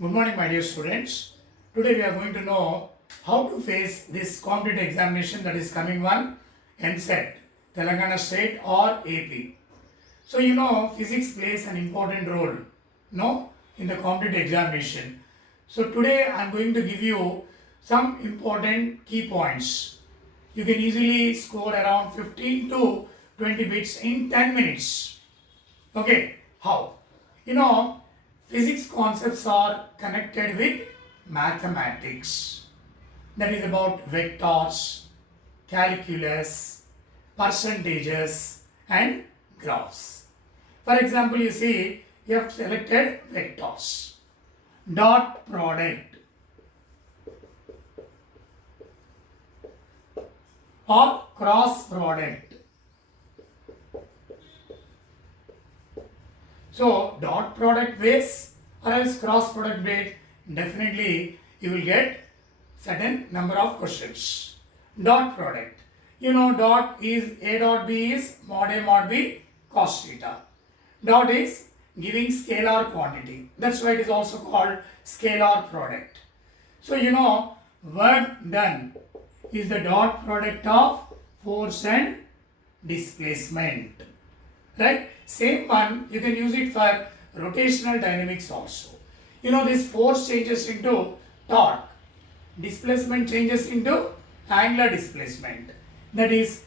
Good morning, my dear students. Today we are going to know how to face this competitive examination that is coming one, EAMCET, Telangana State or AP. So physics plays an important role, no, in the competitive examination. So today I am going to give you some important key points. You can easily score around 15 to 20 bits in 10 minutes. Okay, how? Physics concepts are connected with mathematics. That is about vectors, calculus, percentages, and graphs. For example, you see, you have selected vectors. Dot product or cross product. So dot product base or else cross product base, definitely you will get certain number of questions. Dot product. Dot is A dot B is mod A mod B cos theta. Dot is giving scalar quantity. That's why it is also called scalar product. So work done is the dot product of force and displacement. Right? Same one, you can use it for rotational dynamics also. This force changes into torque. Displacement changes into angular displacement. That is,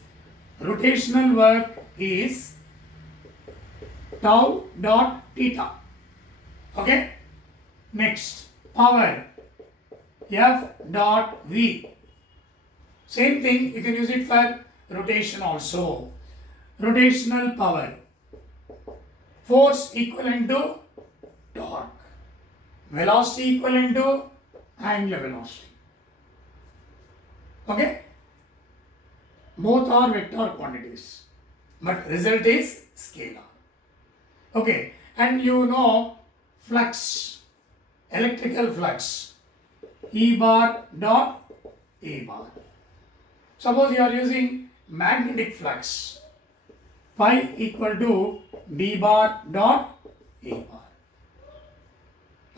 rotational work is tau dot theta. Okay? Next, power F dot V. Same thing, you can use it for rotation also. Rotational power. Force equivalent to torque. Velocity equivalent to angular velocity. Okay? Both are vector quantities, but result is scalar. Okay, and flux, electrical flux, E bar dot A bar. Suppose you are using magnetic flux, phi equal to B bar dot A bar.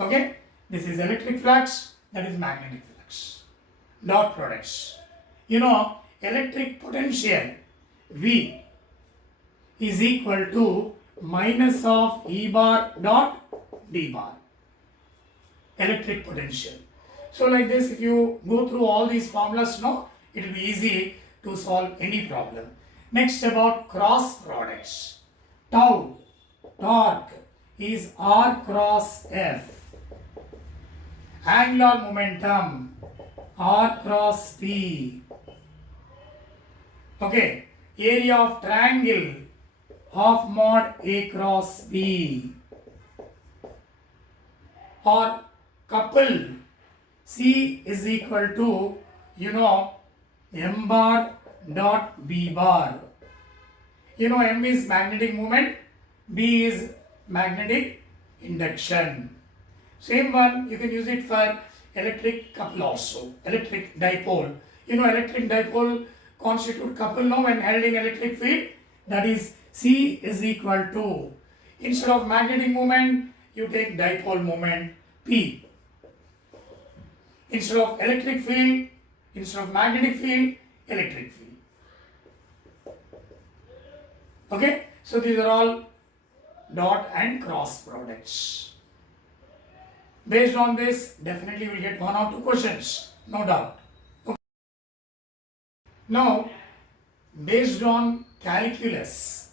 Okay, this is electric flux, that is magnetic flux. Dot products. Electric potential V is equal to minus of E bar dot D bar. Electric potential. So like this, if you go through all these formulas, it will be easy to solve any problem. Next, about cross products. Tau, torque, is R cross F. Angular momentum, R cross P. Okay, area of triangle, half mod A cross B. Or couple, C is equal to, M bar dot B bar. M is magnetic moment, B is magnetic induction. Same one, you can use it for electric couple also, electric dipole. Electric dipole constitute couple now when held in electric field, that is C is equal to, instead of magnetic moment, you take dipole moment P. Instead of electric field, instead of magnetic field, electric field. Okay, so these are all dot and cross products. Based on this, definitely we will get 1 or 2 questions, no doubt. Okay. Now, based on calculus.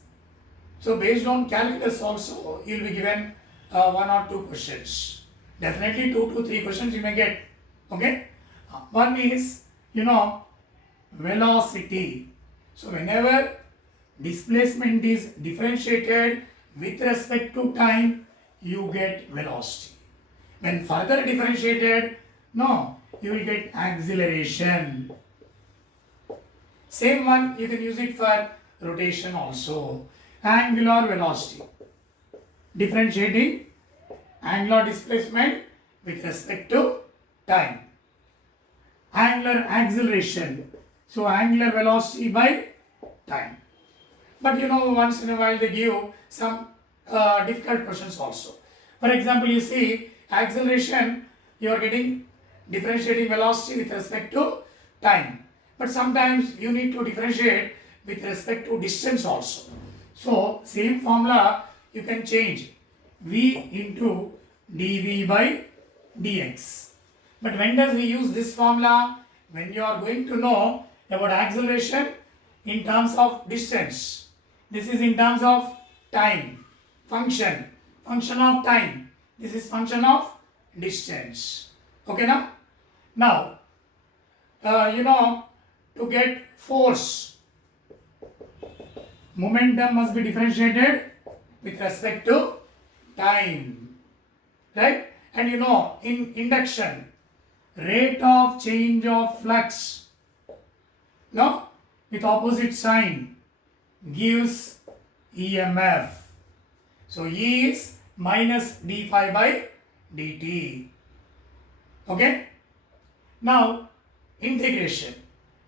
So based on calculus also, you will be given 1 or 2 questions. Definitely 2 to 3 questions you may get. Okay. One is, velocity. So whenever displacement is differentiated with respect to time, you get velocity. When further differentiated, you will get acceleration. Same one, you can use it for rotation also. Angular velocity. Differentiating angular displacement with respect to time. Angular acceleration. So angular velocity by time. But once in a while they give some difficult questions also. For example, you see acceleration, you are getting differentiating velocity with respect to time. But sometimes you need to differentiate with respect to distance also. So same formula you can change, v into dv by dx. But when does we use this formula? When you are going to know about acceleration in terms of distance. This is in terms of time, function of time. This is function of distance. Okay now? Now, to get force, momentum must be differentiated with respect to time, right? And in induction, rate of change of flux, no, with opposite sign gives EMF. So E is minus d phi by dt. Okay? Now, integration.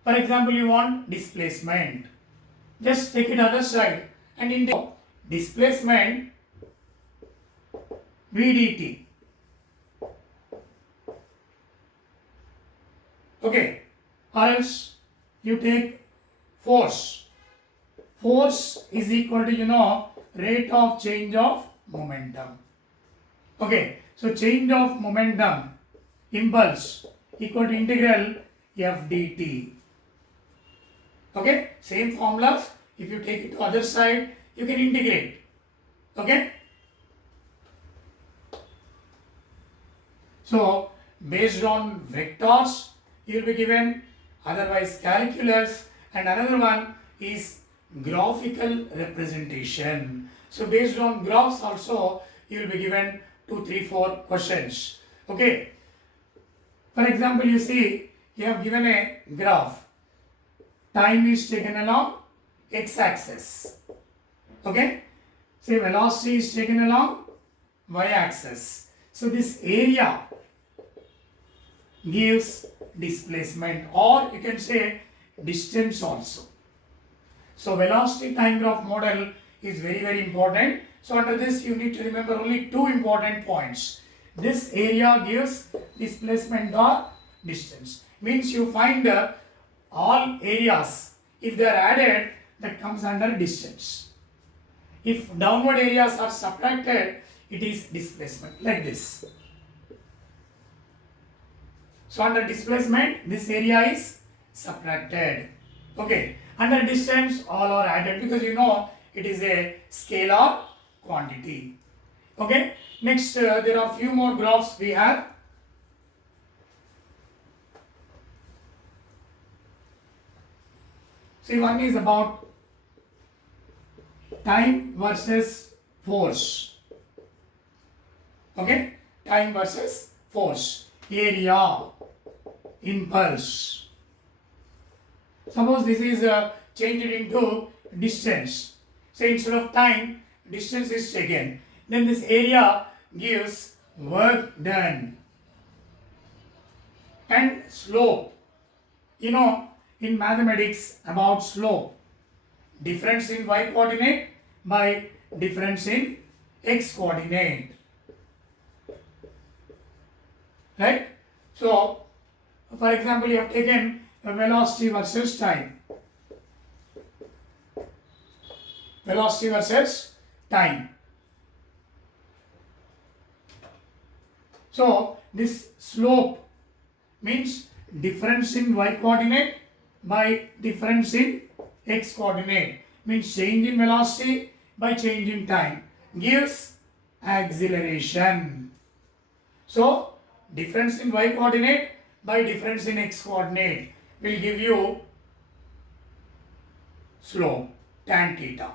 For example, you want displacement. Just take it other side and integrate displacement v dt. Okay? Or else you take force. Force is equal to, rate of change of momentum. Okay? So, change of momentum, impulse, equal to integral f dt. Okay? Same formulas. If you take it to other side, you can integrate. Okay? So, based on vectors, you will be given, otherwise calculus, and another one is graphical representation. So, based on graphs also, you will be given 2, 3, 4 questions. Okay? For example, you see, you have given a graph. Time is taken along x-axis. Okay? Say velocity is taken along y-axis. So, this area gives displacement, or you can say distance also. So, velocity time graph model is very, very important. So, under this you need to remember only two important points. This area gives displacement or distance. Means you find all areas, if they are added, that comes under distance. If downward areas are subtracted, it is displacement, like this. So, under displacement, this area is subtracted. Okay. Under distance, all are added, because it is a scalar quantity. Okay. Next, there are few more graphs we have. See, one is about time versus force. Okay. Time versus force. Area, impulse. Suppose this is changed into distance. Say instead of time, distance is taken. Then this area gives work done. And slope. In mathematics about slope. Difference in y coordinate by difference in x coordinate. Right? So, for example, you have taken velocity versus time. Velocity versus time. So, this slope means difference in y coordinate by difference in x coordinate. Means change in velocity by change in time gives acceleration. So, difference in y coordinate by difference in x coordinate will give you slope, tan theta.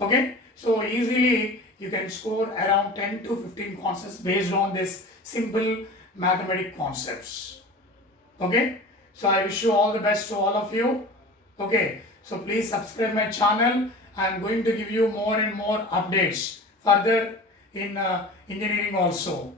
Okay, so easily you can score around 10 to 15 concepts based on this simple mathematical concepts. Okay, so I wish you all the best to all of you. Okay, so please subscribe my channel. I am going to give you more and more updates further in engineering also.